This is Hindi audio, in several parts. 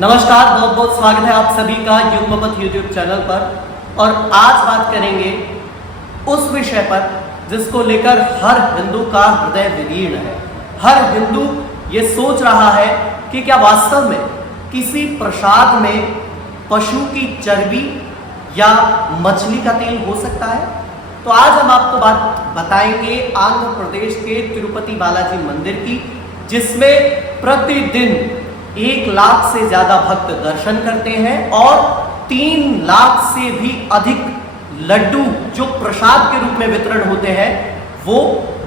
नमस्कार, बहुत बहुत स्वागत है आप सभी का युग्मपथ यूट्यूब चैनल पर। और आज बात करेंगे उस विषय पर जिसको लेकर हर हिंदू का हृदय विदीर्ण है। हर हिंदू ये सोच रहा है कि क्या वास्तव में किसी प्रसाद में पशु की चर्बी या मछली का तेल हो सकता है। तो आज हम आपको बात बताएंगे आंध्र प्रदेश के तिरुपति बालाजी मंदिर की, जिसमें प्रतिदिन 1 लाख से ज्यादा भक्त दर्शन करते हैं और 3 लाख से भी अधिक लड्डू जो प्रसाद के रूप में वितरण होते हैं वो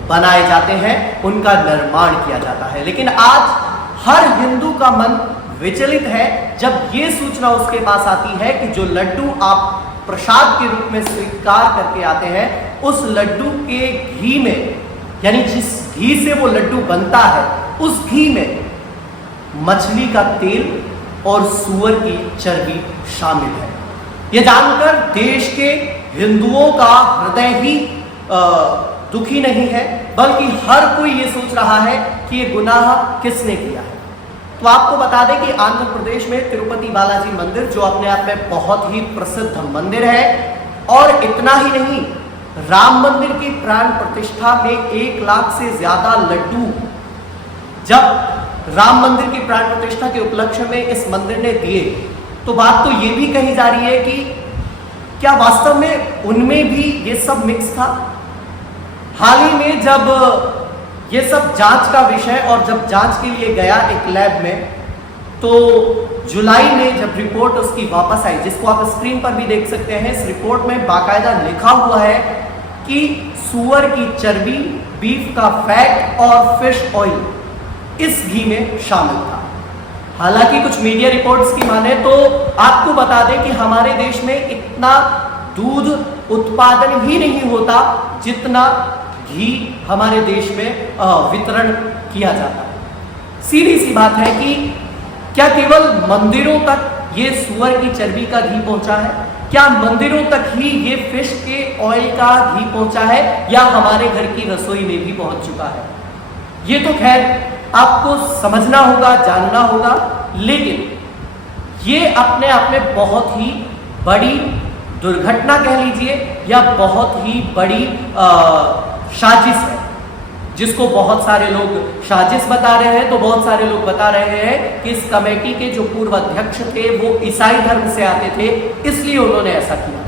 बनाए जाते हैं, उनका निर्माण किया जाता है। लेकिन आज हर हिंदू का मन विचलित है जब ये सूचना उसके पास आती है कि जो लड्डू आप प्रसाद के रूप में स्वीकार करके आते हैं, उस लड्डू के घी में, यानी जिस घी से वो लड्डू बनता है, उस घी में मछली का तेल और सूअर की चर्बी शामिल है। यह जानकर देश के हिंदुओं का हृदय ही दुखी नहीं है, बल्कि हर कोई ये सोच रहा है कि ये गुनाह किसने किया है। तो आपको बता दें कि आंध्र प्रदेश में तिरुपति बालाजी मंदिर, जो अपने आप में बहुत ही प्रसिद्ध मंदिर है, और इतना ही नहीं, राम मंदिर की प्राण प्रतिष्ठा में 1 लाख से ज्यादा लड्डू जब राम मंदिर की प्राण प्रतिष्ठा के उपलक्ष्य में इस मंदिर ने दिए, तो बात तो ये भी कही जा रही है कि क्या वास्तव में उनमें भी ये सब मिक्स था। हाल ही में जब ये सब जांच का विषय, और जब जांच के लिए गया एक लैब में, तो जुलाई में जब रिपोर्ट उसकी वापस आई, जिसको आप स्क्रीन पर भी देख सकते हैं, इस रिपोर्ट में बाकायदा लिखा हुआ है कि सूअर की चर्बी, बीफ का फैट और फिश ऑयल इस घी में शामिल था। हालांकि कुछ मीडिया रिपोर्ट्स की माने तो आपको बता दें कि हमारे देश में इतना दूध उत्पादन ही नहीं होता जितना घी हमारे देश में वितरण किया जाता है। सीधी सी बात है कि क्या केवल मंदिरों तक ये सूअर की चर्बी का घी पहुंचा है? क्या मंदिरों तक ही ये फिश के ऑयल का घी पहुंचा है, या हमारे घर की रसोई में भी पहुंच चुका है? ये तो खैर आपको समझना होगा, जानना होगा, लेकिन ये अपने आप में बहुत ही बड़ी दुर्घटना कह लीजिए, या बहुत ही बड़ी साजिश है, जिसको बहुत सारे लोग साजिश बता रहे हैं। तो बहुत सारे लोग बता रहे हैं कि इस कमेटी के जो पूर्व अध्यक्ष थे वो ईसाई धर्म से आते थे, इसलिए उन्होंने ऐसा किया।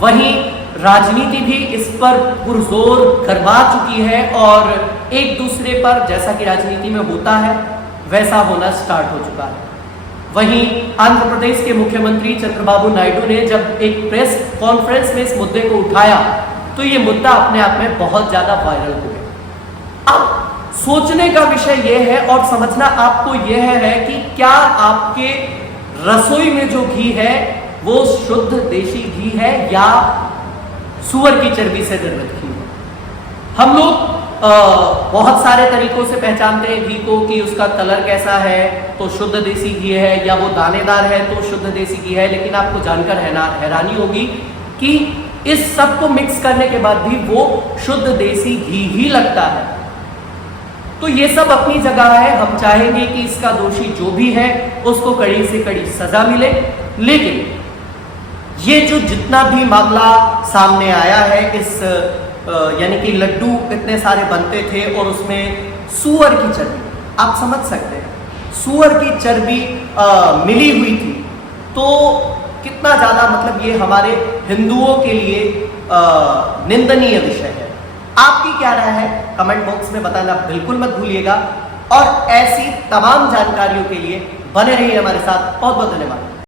वहीं राजनीति भी इस पर पुरजोर गरमा चुकी है, और एक दूसरे पर, जैसा कि राजनीति में होता है, वैसा होना स्टार्ट हो चुका है। वहीं आंध्र प्रदेश के मुख्यमंत्री चंद्रबाबू नायडू ने जब एक प्रेस कॉन्फ्रेंस में इस मुद्दे को उठाया, तो ये मुद्दा अपने आप में बहुत ज्यादा वायरल हो गया। अब सोचने का विषय यह है, और समझना आपको यह है कि क्या आपके रसोई में जो घी है वो शुद्ध देशी घी है या सूअर की चर्बी से निर्मित घी है। हम लोग बहुत सारे तरीकों से पहचानते हैं घी को, कि उसका कलर कैसा है तो शुद्ध देसी घी है, या वो दानेदार है तो शुद्ध देसी घी है। लेकिन आपको जानकर हैरानी होगी कि इस सब को मिक्स करने के बाद भी वो शुद्ध देसी घी ही लगता है। तो ये सब अपनी जगह है, हम चाहेंगे कि इसका दोषी जो भी है उसको कड़ी से कड़ी सजा मिले। लेकिन ये जो जितना भी मामला सामने आया है, इस यानी कि लड्डू इतने सारे बनते थे और उसमें सूअर की चर्बी, आप समझ सकते हैं, सूअर की चर्बी मिली हुई थी, तो कितना ज्यादा, मतलब ये हमारे हिंदुओं के लिए निंदनीय विषय है। आपकी क्या राय है कमेंट बॉक्स में बताना बिल्कुल मत भूलिएगा, और ऐसी तमाम जानकारियों के लिए बने रहिए हमारे साथ। बहुत बहुत धन्यवाद।